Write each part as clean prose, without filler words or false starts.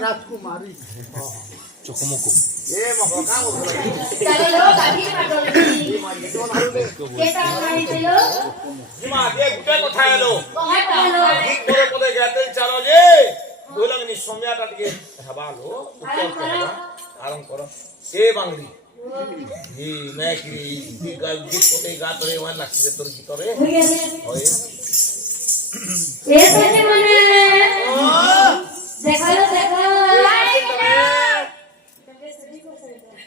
राजकुमारी चकमको ए मको काम हो चलो लो काफी माटो केटा उडाई दियो जिमा दे गुटे কথা এলো हटालो ঠিক বড় পদে গেতে চলো যে বললাম নি সময়াটা টিকে ভালো আরাম করো এ বাংলি ই मैं की गीत পদে গাতরে ওয়া লাগছে তোর গীতরে হয় এ সাথে মানে দেখো দেখো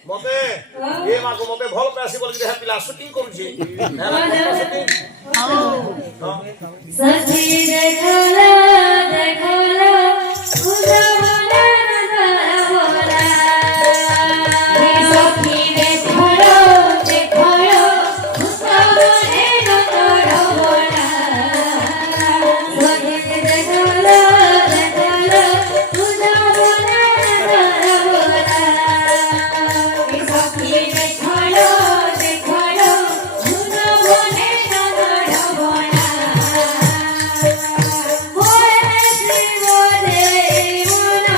মতে এ মাগো মতে ভাল পাসি বলি যে পিলা শুটিং করুছি সখী দেখো দেখো উজাবলা নদরা হে সখী দেখো দেখো উজাবলা নদরা সখী দেখো দেখো উজাবলা নদরা হে সখী দেখো দেখো উজাবলা নদরা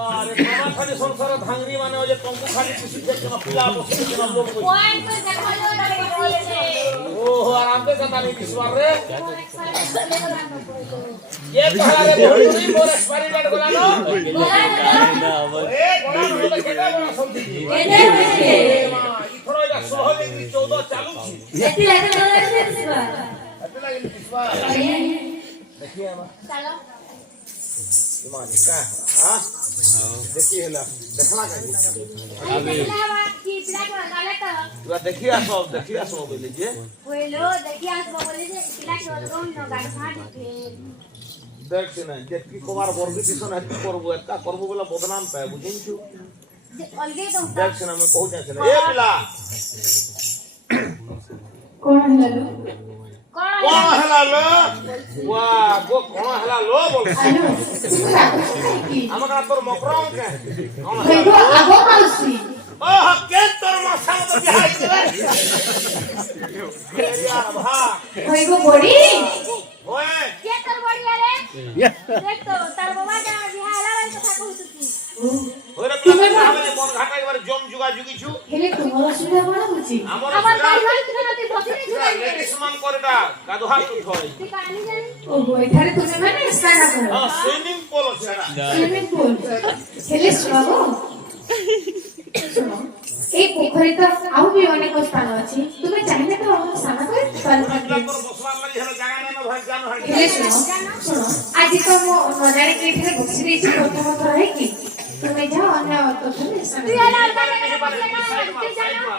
संसार भांगरी माने हो जे टंकु खाली किसी के ना पिला बसे के ना लोग पॉइंट पे देखो लो ओहो आराम से कता नहीं विश्वास रे ये कहा रे बोली मोर एक्सपेरिमेंट बोलानो ए बोला नो तो केटा बोला समझी केटा बचे इथरो या 16 डिग्री 14 चालू छी एती लागे तो लागे विश्वास एती लागे विश्वास देखिए अब चलो ईमान का हां देखिए हला देखना चाहिए अभी की पिला को डाले तो तू देखिए सब बोले जे बोलो देखिए सब बोले जे पिला को रोम न गाड़ी फाड़ के देख से ना जे की कुमार वर्गीकरण है करबो एता करबो बोला बदनाम पाए बुझिन छु अलगे तो देख से ना मैं कहू जाय से ए पिला कौन हलालो कौन हला लो वाह वो कौन हला लो बोल हेलो हमरा तोर मकराम के कौन देखो आगो माउसी ओह के तोर मसा तो बिहाई दे यार भा होइगो बड़ी ओए के तोर बड़ी रे देख तो तार बाबा जा बिहाला रे कथा कहू छी ओरे पिला हमें कोन घाटा एक बार जम जुगा जुगी छु हेले तुम्हारा सुविधा बड़ा बुझी हमर আমার গাড়ি গাড়ি কিনাতে বসে নি लेडीज मान कोरेटा गाधुहा तू थोई ঠিক আছে জানি ও এখানে তুমি মানে স্নান করো हां स्विमिंग पूल छड़ा সুইমিং পুল হেলে শুনাবো শুনো এই পোখরে তো আউ বি অনেক স্থান আছে তুমি চাইলে তো স্নান করে পারবে तोर बसवा वाली हला जागा ना भाई जानो हट হেলে শুনো শুনো আজ তো মো নজারে কে এখানে বসে রইছি প্রথম কথা है कि তুমি যাও অন্য তো তুমি স্নান তুই আর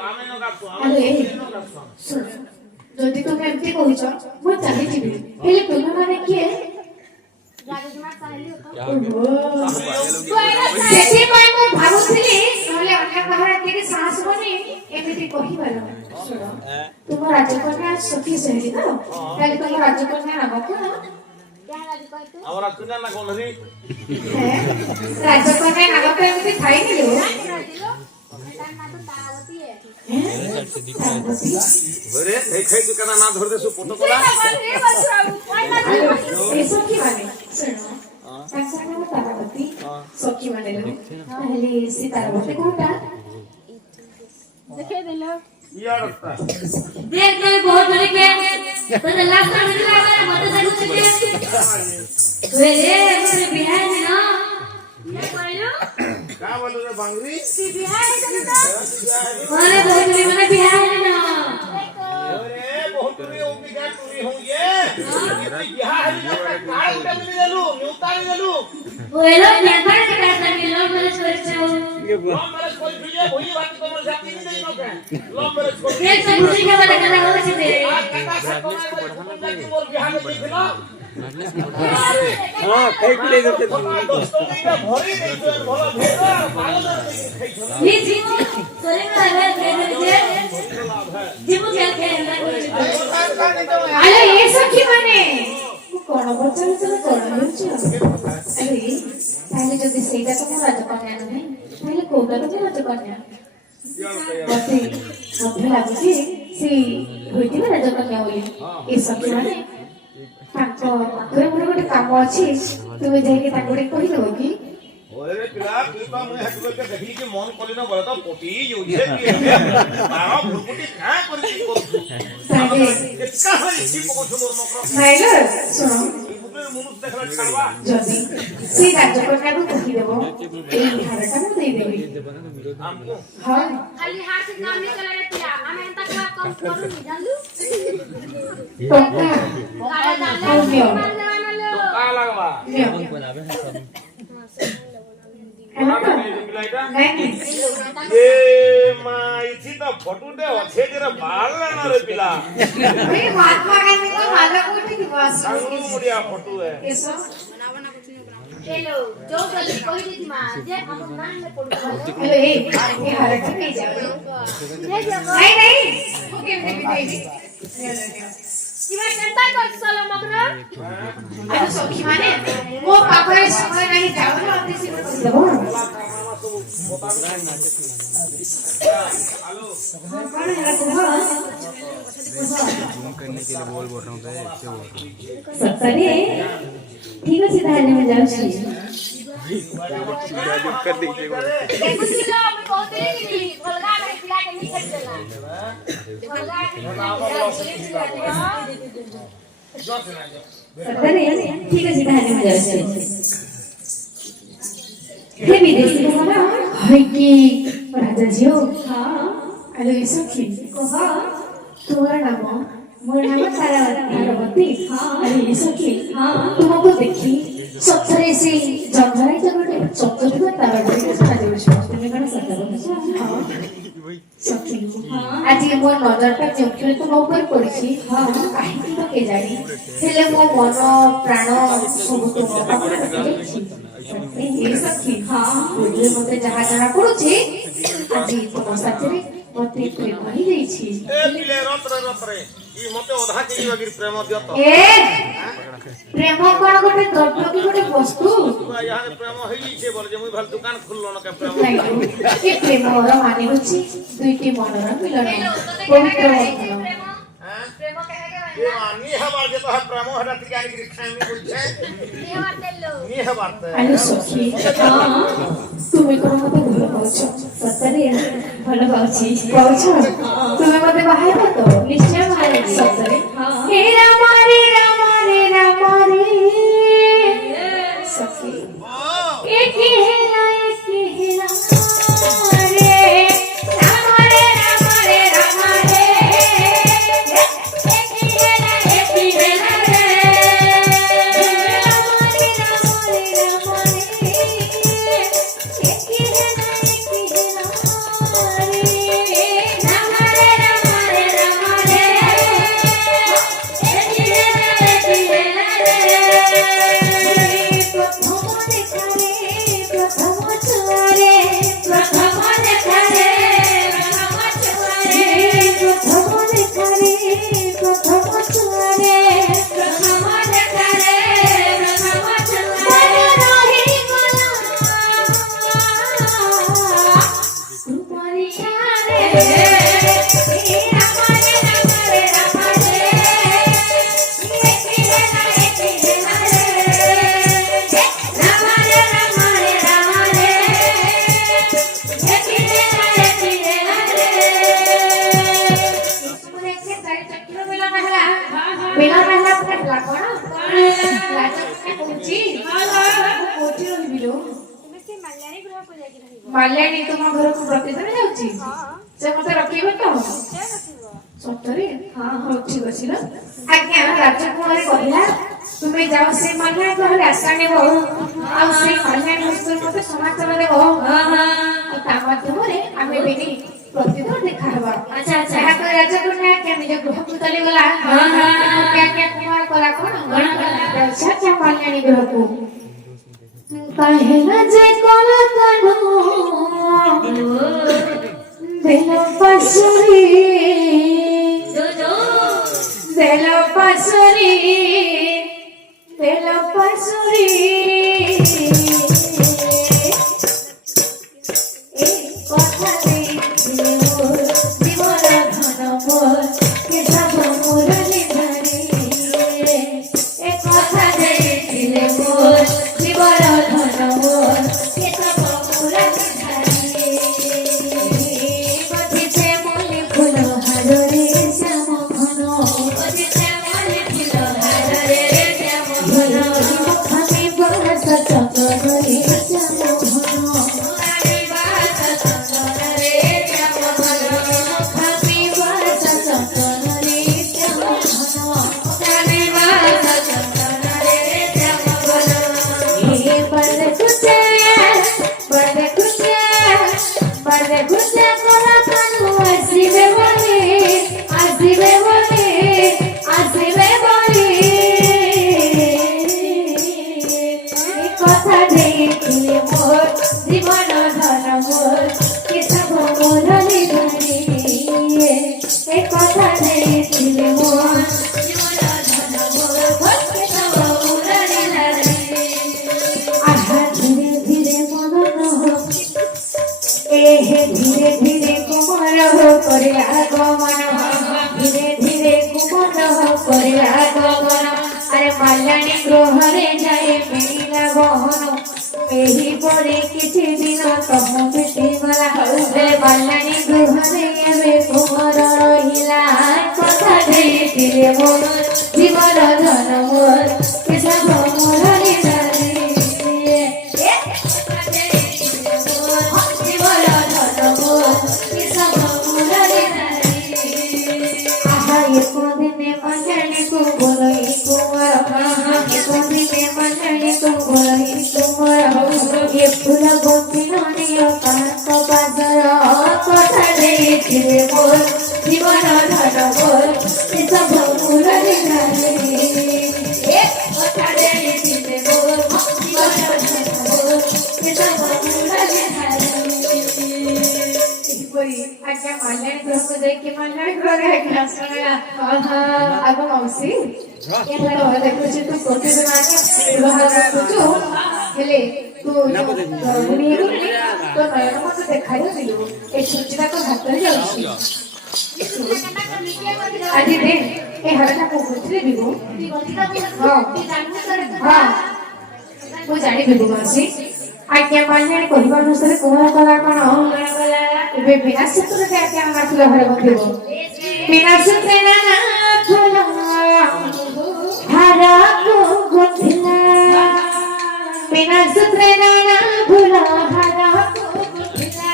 আমি ন গাছু আরে শুনো যদি তুমি এমতি কইছ মু চাহি ଯିବି হেলে তুমি মানে কি ସେଥିପାଇଁ ମୁଁ ଭାବୁଥିଲି ନହେଲେ ଅନ୍ୟ କାହାର ଟିକେ ସାହସ ବନି ଏମିତି କହିବାର ଶୁଣ ତୁମ ରାଜକନ୍ୟା ସଖୀ ସେଠି ତ ତାହେଲେ ତୁମ ରାଜକନ୍ୟା ନାମ କଣ हमरा कुना ना कोन री ରାଜକନ୍ୟା ନାମ ତ ଏମିତି ଥାଇନି ଲୋ बरे ए खाई तू कना ना धर दे सु फोटो कोला ଏ ସଖୀ ମାନେ ଶୁଣ ତାଙ୍କ ନାମ ତାରାବତୀ ସଖୀ ମାନେ ଲୋ ତାହେଲେ ସେ ତାରାବତୀ କୋଉଟା ଦେଖେଇ ଦେଲ यार रखता देख दे बहुत बड़ी के तो लास्ट में मिला है मत देखो के वे मुझे बिहार में ना ये बोलो का बोलो रे बांगरी बिहार में तो अरे बहुत बड़ी मैंने बिहार में ना बोलो नेता के करता कि लो मेरे छोरे छो लव मैरिज कोई भी है वही बात तुम्हारे जाति नहीं देई नो के लव मैरिज को ये सब मुझे के बारे में हो छे दे मोर बिहार में देखलो हां कई प्ले करते दोस्तों का भरी नहीं तो भला भेगा पागल नहीं ये जीव करे ना है जीव क्या अरे ये सब की माने कोन बचन चले कोन होछ अरे ताले जदी सेटा तो राजकन्या नहीं ताले कोटा तो राजकन्या मते मते लाଗୁଛି ସେ ହୋଇଥିବ ରାଜକନ୍ୟା ବୋଲି ଏ ସବୁ ମାନେ ତାଙ୍କ ପାଖରେ ମୋର ଗୋଟେ କାମ ଅଛି ତୁମେ ଯାଇକି ତାଙ୍କୁ ଗୋଟେ କହିଦେବ କି ओरे पिला पिपा मैं हटके के देखली के मन कोली न बरता पोटी योजे की मारो भुरकुटी का करती तागे कितना है छी पको मोर नकर नाइलो सुनो मुझे मनुष्य देखला छाड़वा जदी से राजकन्या को କହିଦେବ ଏଇ ହାରଟା ମୁଁ ଦେଇଦେବି हमको हां खाली हाथ से काम नहीं चला रे पिया हमें एंता का कम करू नहीं जानलू टका गाड़ा डाल और दियो मान लेवाना लो तो का लगवा दियो नहीं नहीं ये माई थी तो फोटो दे अच्छे जरा बाल ना रे पिला अरे महात्मा गांधी को माला कोठी थी बस संगू मुड़िया फोटो है ऐसा हेलो जो गलती कोई दी मां जे हम मान में पड़ो हेलो ये हारटा नहीं जाओ नहीं नहीं ओके नहीं किवा चिंता कर साला मगरा अरे सखी माने मो पापरे समय नहीं जाओ ना अति से देबो हेलो कौन है तुम्हारा करने के लिए बोल रहा हूं ऐसे बोल रहा हूं सत्सरी ठीक है ताने में जाओ छी कर दीजिए कुछ लो मैं कहते नहीं भलगा में पिला के नहीं खेल देला भलगा सत्सरी ठीक है ताने में जाओ छी हे विदेशी लोग है कि राजा जियो हां हेलो ये सखी कहा तुम्हारा नाम मोर नाम तारावती हां अरे ये सखी हां तुमको देखी सत्सरे से जंगले जंगले चक्कर में तारावती के साथ विश्वास तुमने कौन सत्सरे हां सखी हां आज ये मोर नजरटा चौकी तो नो पर पड़ी हां काहे तो के जानी हेले मो मन प्राण सब तो ये सखी हां बोले मते जहां जहां पड़ुछे आज तो सत्सरे मते प्रेम ही देई छी ए पिले रत्रे ई मते ओधा के वगिर प्रेम दियो तो ए प्रेम कोन गोटे द्रव्य की गोटे वस्तु यहाँ प्रेम होई छे बोल जे मुई भल दुकान खुललो न के प्रेम ए प्रेम रा माने होची दुईटी मनर मिलन पवित्र बंधन प्रेम कहे के ये नी हबार जे तो प्रेम हटा टिक आनी के खाए में बोल छे नहीं हमारे लो नी हबार ते आलो सखी हां তুমি কোন মতে ভালো পাওছো সত্তরে ভালো পাওছি পাওছো তুমি মতে বাহাইবা তো নিশ্চয় বাহাইবা সত্তরে হে রাম রে সখী एक ही है रे माल्यानी तुम घर को प्रतिदिन जाउची से मते रखिबे तो ସତରେ ହଁ ଠିକ ଅଛି ଲୋ ଆଜ୍ଞା ରାଜକୁମାରୀ କହିଲା ତୁମେ ଯାଅ ସେ ମାଲ୍ୟାଣୀ ଘରେ ଆଶ୍ରୟ ନେବ ଆଉ ସେ ମାଲ୍ୟାଣୀ ହସ୍ତରେ ମତେ ସମାଚାର ଦେବ ତା ମାଧ୍ୟମରେ ଆମେ ବେନି ପ୍ରତିଦିନ ଦେଖା ହେବା ଆଚ୍ଛା ଆଚ୍ଛା ଯାହାକୁ ରାଜକନ୍ୟା ଆଜ୍ଞା ନିଜ ଗୃହକୁ ଚାଲିଗଲା ଆଜ୍ଞା କୁମାର କଲା କଣ ଆଚ୍ଛା ମାଲ୍ୟାଣୀ ଗୃହକୁ କହିଲା ଯେ କଣ କାନ ବେଲ ପାଶୁରୀ ବେଲ ପାଶୁରୀ ବେଲ ପାଶୁରୀ ଏ କଥା ଦେଇଥିଲେ মোর জীবন ধন মোর কেশব মুরলী ধরে এ কথা ଦେଇଥିଲେ মোর জীবন ধন মোর কেশব মুরলী ধরে বজিছে মল্লি ফুল হারে শ্যাম ঘন বজিছে মল্লি ফুল হারে শ্যাম ঘন মুখে বরস চন্দনে শ্যাম ঘন মুখে বরস চন্দনে শ্যাম ঘন মুখে বরস চন্দনে শ্যাম ঘন মুখে বরস চন্দনে শ্যাম ঘন এ বড় খুশে করা কানু আসিবে বলে এ কথা ଦେଇଥିଲେ মোর জীবন ধন মোর কেশব মুরলী ধরে এ কথা ଦେଇଥିଲେ মোর জীবন ধন মোর কেশব মুরলী ধরে আহা ধীরে ধীরে মনন ধীরে ধীরে কুমার করে আগমন ধীরে ধীরে কুমার করে আগমন আরে মাল্যাণী গৃহরে যায় মিলিলা গহন ଏହି ପରେ କିଛି ଦିନ ତମ ବିତିଗଲା ଆରେ ମାଲ୍ୟାଣୀ ଗୃହରେ ଏବେ କୁମାର ରହିଲା କଥା ଦେଇଥିଲେ ମୋର ଜୀବନ ଧନ ମୋର କେଶବ ମୁରলী ଧରେ দিনে মাল্যাণী কো বলাই কুমার দিনে মাল্যাণী কো বলাই কুমার এ ফুল গোপিন নিয় কান্ত বাজার কথা ଦେଇଥିଲେ মোর জীবন ধন মোর কেশব মুরলী ধরে এ কথা ଦେଇଥିଲେ মোর জীবন ধন মোর কেশব মুরলী ধরে আজ্ঞা মাল্যাণী গৃহକୁ ଯାଇକି ମାଲ୍ୟାଣୀ ଘରେ ଆଜ୍ଞା ଶୁଣିଲା ଆଗ ମାଉସୀ ଦେଖୁଛି ତୁ ପ୍ରତିଦିନ ବ୍ୟବହାର କରୁଛୁ ହେଲେ ତୁ ଗର୍ଭିଣୀ ହେଇଗଲୁଣି ତୋ ନୟନ ମତେ ଦେଖାଯାଉଥିଲୁ ଏ ଛୁଟିଟା ତ ହାତରେ ଯାଉଛି ଆଜି ଦେ ଏ ହାରଟା କୋଉ କୋଉଥିରେ ବିଭୁ ମୁଁ ଜାଣିବିବୁ ମାଉସୀ ଆଜ୍ଞା ମାଲ୍ୟାଣୀ କହିବା ଅନୁସାରେ କୁମାର କଲା କଣ ଏବେ ବିନା ସୂତ୍ରରେ ଆଜ୍ଞା ମାଠିଲା ଘରେ ବନ୍ଧିବ ବିନା ସୂତ୍ରେ ନା ଫୁଲ ହାରକୁ ଗୁନ୍ଥିଲା ବିନା ସୂତ୍ରେ ନା ଫୁଲ ହାରକୁ ଗୁନ୍ଥିଲା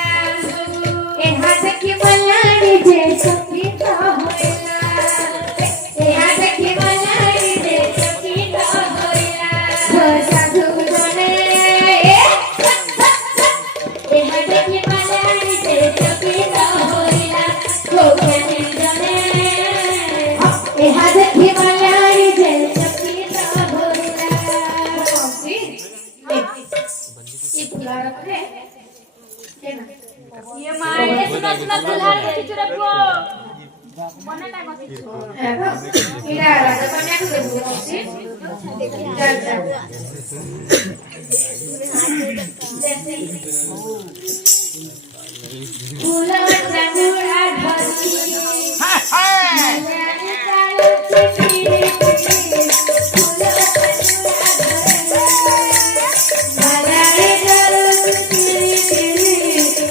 ଏହା ଦେଖି ମାଲ୍ୟାଣୀ ଯେ ଚକିତ ହୋଇଲା ଏହା ଦେଖି ମାଲ୍ୟାଣୀ ଯେ ଚକିତ ହୋଇଲା ସାଧୁ ଜଣେ ଏହା ଦେଖି ମାଲ୍ୟାଣୀ ଯେ ଚକିତ ହୋଇଲା ଏହା ଦେଖି ମାଲ୍ୟାଣୀ ଯେ ଚକିତ ହୋଇଲା ଏ ଫୁଲରେ ये मारे सुना सुना दुल्हा के चुरे पो मने ता गसिछु ଏଇଟା ରାଜକନ୍ୟାକୁ ଦେବୁ ମାଉସୀ ଚାଲ ଚାଲ ଫୁଲ ଚାନ୍ଦୁରା ଧରି ମାଲ୍ୟାଣୀ ଚାଲୁଛି ଫୁଲ ଚାନ୍ଦୁରା ଧରି ମାଲ୍ୟାଣୀ ଚାଲୁଛି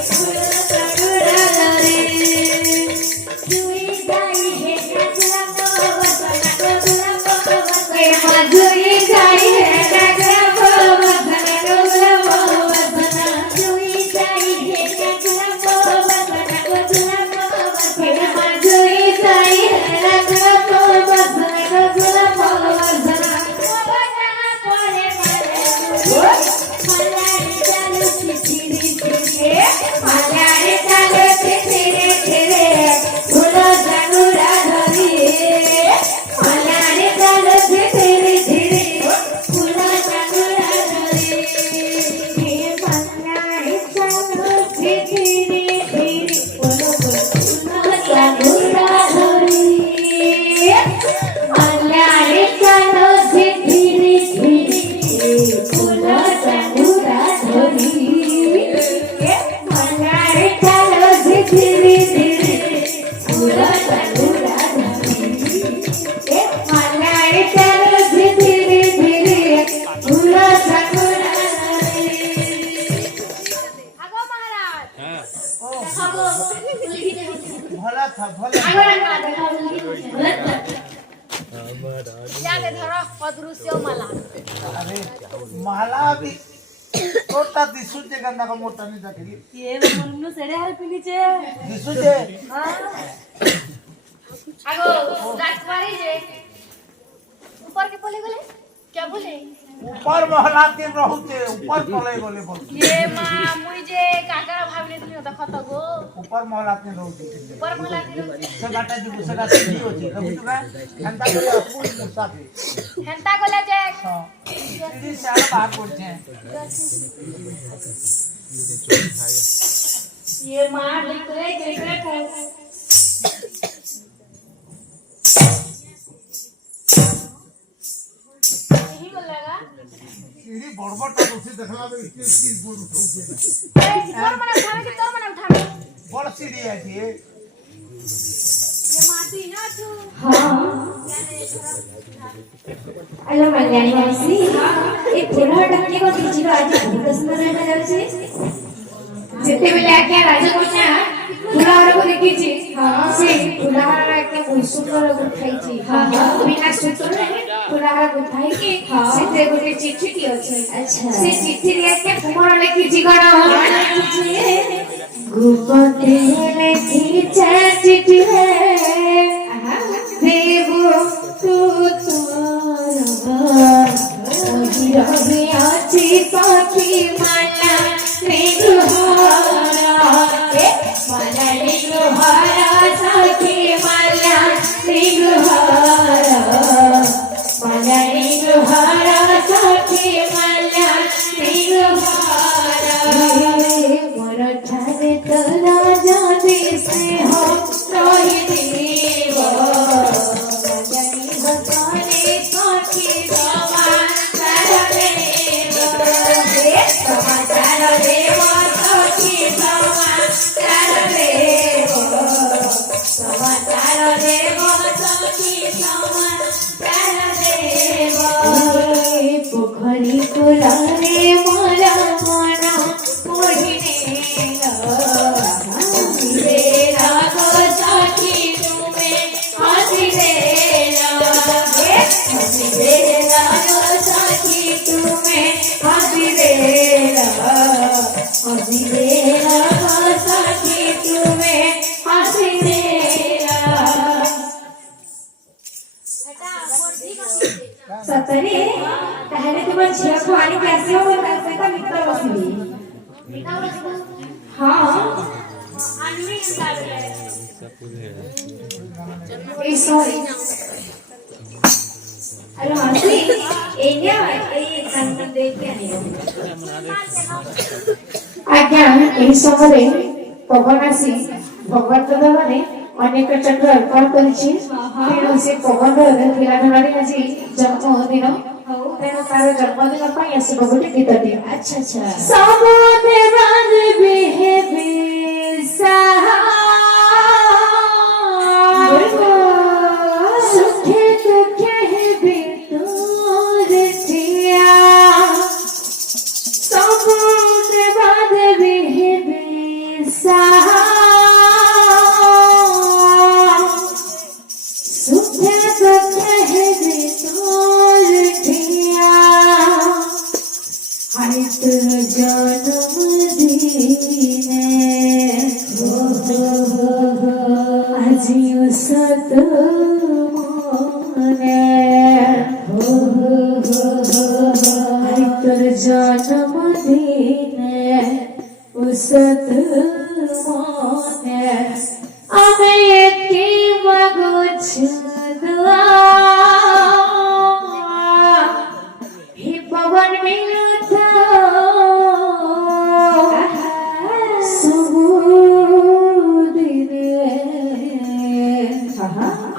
ଫୁଲ ଚାନ୍ଦୁରା ଧରି ଦୁଇ ଗାଈ ହେ ନାଚଲା ପବନା କୋଗୁଲା ପବନା ଏ ମଧୁରୀ ଗାଈ ହେ ନାଚଲା ପବନା କୋଗୁଲା ପବନା ଦୁଇ ଗାଈ ହେ ନାଚଲା ପବନା କୋଗୁଲା ପବନା ଏ ମଧୁରୀ ଗାଈ ले धरो अदृश्य माला अरे माला भी छोटा दिसू जे गंदा का मोटा नहीं देखली ये मननु सेड़े हाल पिनीचे दिसू जे आगो राजकुमारी जे ऊपर के बोले बोले क्या बोले ऊपर महला दिन रहते ऊपर पले बोले बोल ये मां मुई जे काकरा भावने तुम देखत गो ऊपर महला दिन रहते ऊपर मला दिलो से बाटा जी से का सीधी होती है बुतरा हंता को अपुल मुसाफिर हेंता गोले जे हां सीधी सारा बाहर पड़ते हैं ये मां देखरे को यही बोलेगा सीधी बड़बड़ तो उसे देखला में इसकी चीज बोल उठाओगे तोर मने उठावे कि तोर मने उठावे बड़ सीधी है ये माटी ना तू हाँ हेलो मल्याणी मासी ए फूल टंकी को दीजिए आज बहुत सुंदर देखा जाउछे जेते बेले आके राजकन्या फुलाहार को देखिछि हां से फुलाहार के बहुत सुंदर गुथाइछि हां बिना सूत्र फुलाहार गुथाइ के सेते गोटे चिट्ठी टी अछि अच्छा से चिट्ठी रे के कुमार लिखिछि कोन गुपते लिखिछि चिट्ठी है देवो तू तोरा रवि आछि पाखी माला त्रिगुहारा माला त्रिगुहारा साखी माला त्रिगुहारा माला त्रिगुहारा साखी माला त्रिगुहारा मोर ठाने तोरा जाने से हो रही देव बसाने साखी समाचार देव समाचार देव साखी समाचार देव समाचार देव साखी समाचार देव पोखरी कुलारे माला मना मोहिने तेरा को साखी तुम्हें हंसी देना हंसी देना साखी तुम्हें हंसी देना हंसी देना साखी तुम्हें हंसी देना सतरे ताहले तुम झिया को आनी के आसीबो बोला सेता मित्र बसिबी हां अन्वी साले ए सॉरी हेलो हंसी एनिया ए संग देख के आनी आज्ञा एही समरे पवनासी भगवत देवने अनेक चंद्र अर्पण करिछि तेणु से पवन फिराधनारी আজি जन्मदिन तेणु तार जन्मदिन ପାଇଁ ଆସିବ ଗୋଟେ ଗୀତଟି अच्छा अच्छा सबोने बांधबे हेबे साहा सुखे दुखे हेबे तोर थिया सबोने बांधबे हेबे साहा सुखे दुखे हेबे तोर थिया हाय तोर जन्मदिने আজিও সত মনে হায় তোর জন্মদিনে উসত মনে আমি একটি মাগুছ দোয়া হে পবন মিলতা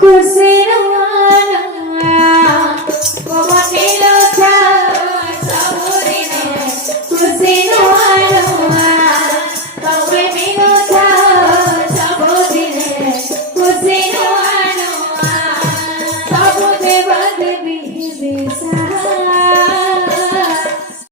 खुशी खुशी